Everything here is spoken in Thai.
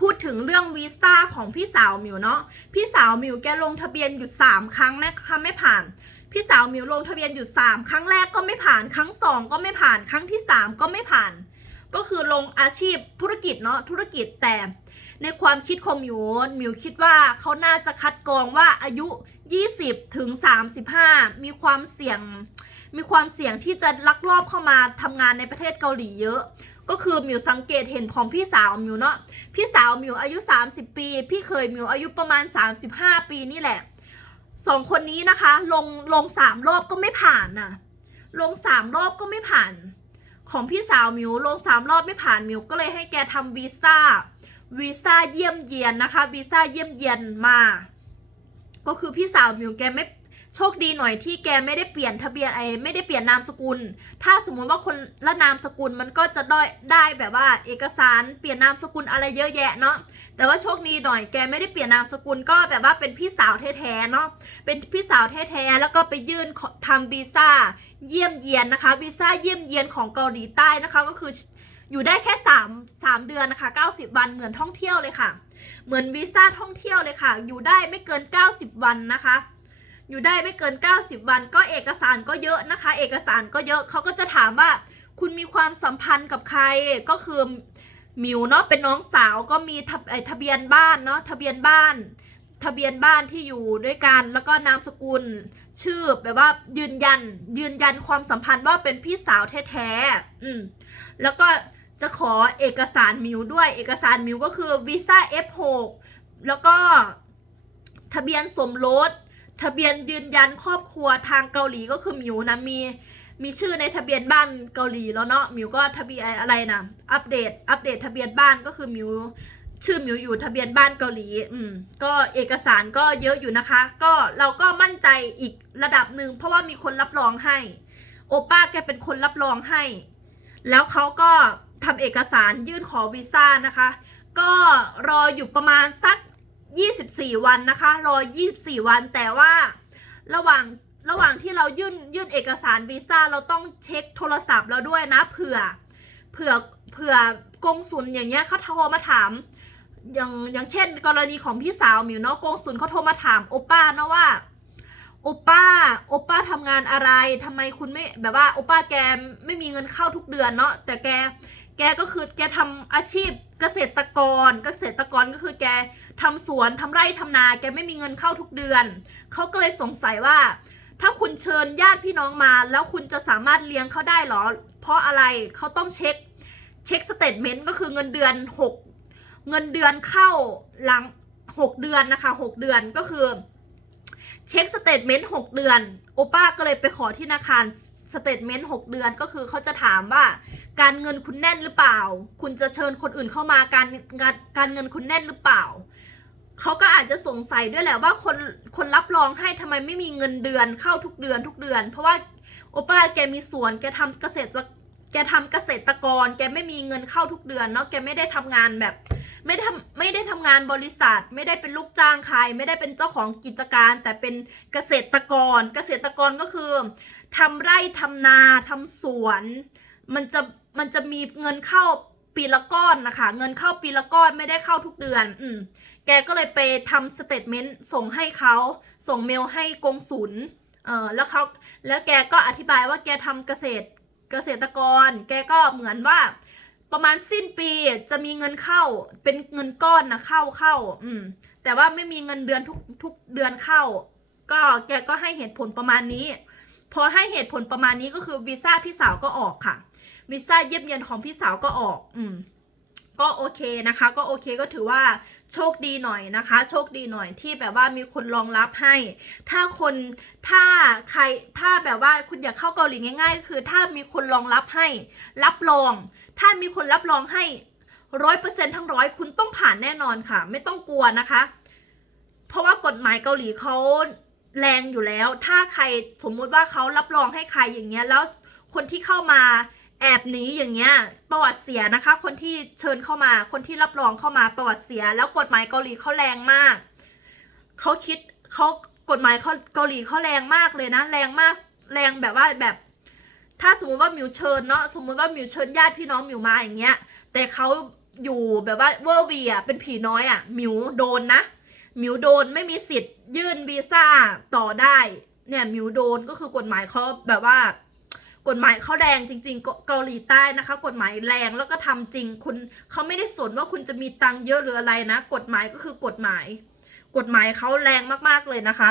พูดถึงเรื่องวีซ่าของพี่สาวมิวเนาะพี่สาวมิวแกลงทะเบียนอยู่สามครั้งนะคะไม่ผ่าน พี่สาวมิวลงทะเบียนอยู่สามครั้งแรกก็ไม่ผ่านครั้งสองก็ไม่ผ่านครั้งที่สามก็ไม่ผ่าน ก็คือลงอาชีพธุรกิจเนาะธุรกิจแต่ในความคิดของมิวมิวคิดว่าเขาน่าจะคัดกรองว่าอายุ 20ถึง35 มีความเสี่ยง มีความเสี่ยงที่จะลักลอบเข้ามาทำงานในประเทศเกาหลีเยอะ ก็คือมิวสังเกตเห็นของพี่สาวมิวเนาะพี่สาวมิวอายุ 30 ปี พี่เคยมิวอายุประมาณ 35 ปีนี่แหละสองคนนี้นะคะ ลงลงสามรอบก็ไม่ผ่านน่ะลงสามรอบก็ไม่ผ่าน ของพี่สาวมิวลงสามรอบไม่ผ่านมิวก็เลยให้แกทำวีซ่าวีซ่าเยี่ยมเยียนนะคะวีซ่าเยี่ยมเยียนมา ก็คือพี่สาวมิวแกไม่ โชคดีหน่อยที่แกไม่ได้เปลี่ยนทะเบียนไอไม่ได้เปลี่ยนนามสกุล ถ้าสมมุติว่าคนละนามสกุลมันก็จะได้ได้แบบว่าเอกสารเปลี่ยนนามสกุลอะไรเยอะแยะเนาะแต่ว่าโชคดีหน่อยแกไม่ได้เปลี่ยนนามสกุลก็แบบว่าเป็นพี่สาวแท้ๆเนาะเป็นพี่สาวแท้ๆแล้วก็ไปยื่นขอทำวีซ่าเยี่ยมเยียนนะคะวีซ่าเยี่ยมเยียนของเกาหลีใต้นะคะก็คืออยู่ได้แค่3 3เดือนนะคะ 90 วันเหมือนท่องเที่ยวเลยค่ะ เหมือนวีซ่าท่องเที่ยวเลยค่ะ อยู่ได้ไม่เกิน 90 วันนะคะ อยู่ได้ไม่เกิน 90 วัน ก็เอกสารก็เยอะนะคะ เอกสารก็เยอะเขาก็จะถามว่า คุณมีความสัมพันธ์กับใครก็คือมิวเนาะเป็นน้องสาวก็มีทะทะเบียนบ้านเนาะทะเบียนบ้าน ทะเบียนบ้านที่อยู่ด้วยกัน แล้วก็นามสกุล ชื่อแบบว่ายืนยัน ยืนยันความสัมพันธ์ว่าเป็นพี่สาวแท้ๆอืมแล้วก็จะขอเอกสารมิวด้วย เอกสารมิวก็คือวีซ่า F6 แล้วก็ทะเบียนสมรส ทะเบียนยืนยันครอบครัวทางเกาหลีก็คือหมิวนะมีมีชื่อในทะเบียนบ้านเกาหลีแล้วเนาะหมิวก็ทะเบียนอะไรนะอัปเดต อัปเดตทะเบียนบ้านก็คือหมิวชื่อหมิวอยู่ทะเบียนบ้านเกาหลี อืม ก็เอกสารก็เยอะอยู่นะคะ ก็เราก็มั่นใจอีกระดับหนึ่งเพราะว่ามีคนรับรองให้ โอป้าแกเป็นคนรับรองให้ แล้วเขาก็ทำเอกสารยื่นขอวีซ่านะคะ ก็รออยู่ประมาณสัก 24 วันนะคะ รอ 24 วันแต่ว่าระหว่างระหว่างที่เรายื่นยื่นเอกสารวีซ่าเราต้องเช็คโทรศัพท์เราด้วยนะเผื่อเผื่อเผื่อกงสุลอย่างเงี้ยเขาโทรมาถาม อย่างอย่างเช่น กรณีของพี่สาวมิวเนาะกงสุลเขาโทรมาถามโอป้าเนาะว่าโอป้าโอป้าทำงานอะไรทำไมคุณไม่แบบว่าโอป้าแกไม่มีเงินเข้าทุกเดือนเนาะแต่แก แกก็คือแกทำอาชีพเกษตรกร เกษตรกรก็คือแกทำสวนทำไร่ทำนา แกไม่มีเงินเข้าทุกเดือน เขาก็เลยสงสัยว่า ถ้าคุณเชิญญาติพี่น้องมา แล้วคุณจะสามารถเลี้ยงเขาได้หรอ เพราะอะไรเขาต้องเช็คเช็คสเตทเมนต์ก็คือเงินเดือนหกเงินเดือนเข้าหลังหกเดือนนะคะหกเดือนก็คือ เช็คสเตทเมนต์หกเดือน โอป้าก็เลยไปขอที่ธนาคาร สเตทเมนต์หกเดือนก็คือเขาจะถามว่า การเงินคุณแน่นหรือเปล่า คุณจะเชิญคนอื่นเข้ามาการงานการเงินคุณแน่นหรือเปล่าเขาก็อาจจะสงสัยด้วยแหละว่าคนคนรับรองให้ทำไมไม่มีเงินเดือนเข้าทุกเดือนทุกเดือน เพราะว่าโอป้าแกมีสวนแกทำเกษตรแกทำเกษตรกร แกไม่มีเงินเข้าทุกเดือนเนาะแกไม่ได้ทำงานแบบ ไม่ได้ทำไม่ได้ทำงานบริษัท ไม่ได้เป็นลูกจ้างใคร ไม่ได้เป็นเจ้าของกิจการ แต่เป็นเกษตรกร เกษตรกรก็คือทำไร่ทำนาทำสวน มันจะมันจะมีเงินเข้าปีละก้อนนะคะ เงินเข้าปีละก้อนไม่ได้เข้าทุกเดือน อืมแกก็เลยไปทำสเตทเมนต์ส่งให้เขาส่งเมลให้กงสุลเออแล้วเขาแล้วแกก็อธิบายว่าแกทำเกษตรเกษตรกร แกก็เหมือนว่า ประมาณสิ้นปีจะมีเงินเข้าเป็นเงินก้อนนะเข้าเข้า อืม แต่ว่าไม่มีเงินเดือนทุกทุกเดือนเข้า ก็แกก็ให้เหตุผลประมาณนี้ พอให้เหตุผลประมาณนี้ก็คือวีซ่าพี่สาวก็ออกค่ะวีซ่าเยี่ยมเยียนของพี่สาวก็ออก อืม ก็โอเคนะคะ ก็โอเคก็ถือว่าโชคดีหน่อยนะคะ โชคดีหน่อยที่แบบว่ามีคนรองรับให้ ถ้าคนถ้าใครถ้าแบบว่าคุณอยากเข้าเกาหลีง่ายๆก็คือถ้ามีคนรองรับให้ รับรอง ถ้ามีคนรับรองให้ร้อยเปอร์เซ็นทั้งร้อยคุณต้องผ่านแน่นอนค่ะ ไม่ต้องกลัวนะคะ เพราะว่ากฎหมายเกาหลีเขาแรงอยู่แล้ว ถ้าใครสมมุติว่าเขารับรองให้ใครอย่างเงี้ยแล้วคนที่เข้ามา แอบหนีอย่างเงี้ยประวัติเสียนะคะ คนที่เชิญเข้ามาคนที่รับรองเข้ามาประวัติเสีย แล้วกฎหมายเกาหลีเขาแรงมากเขาคิดเขากฎหมายเขาเกาหลีเขาแรงมากเลยนะ แรงมากแรงแบบว่าแบบ ถ้าสมมติว่ามิวเชิญเนาะสมมติว่ามิวเชิญญาติพี่น้องมิวมาอย่างเงี้ย แต่เขาอยู่แบบว่าเวอร์วีอะเป็นผีน้อยอะมิวโดนนะมิวโดนไม่มีสิทธิ์ยื่นวีซ่าต่อได้ เนี่ยมิวโดนก็คือกฎหมายเขาแบบว่า กฎหมายเขาแรงจริง ๆ เกาหลีใต้นะคะ กฎหมายแรงแล้วก็ทำจริง คุณเขาไม่ได้สนว่าคุณจะมีตังค์เยอะหรืออะไรนะ กฎหมายก็คือกฎหมาย กฎหมายเขาแรงมากๆเลยนะคะ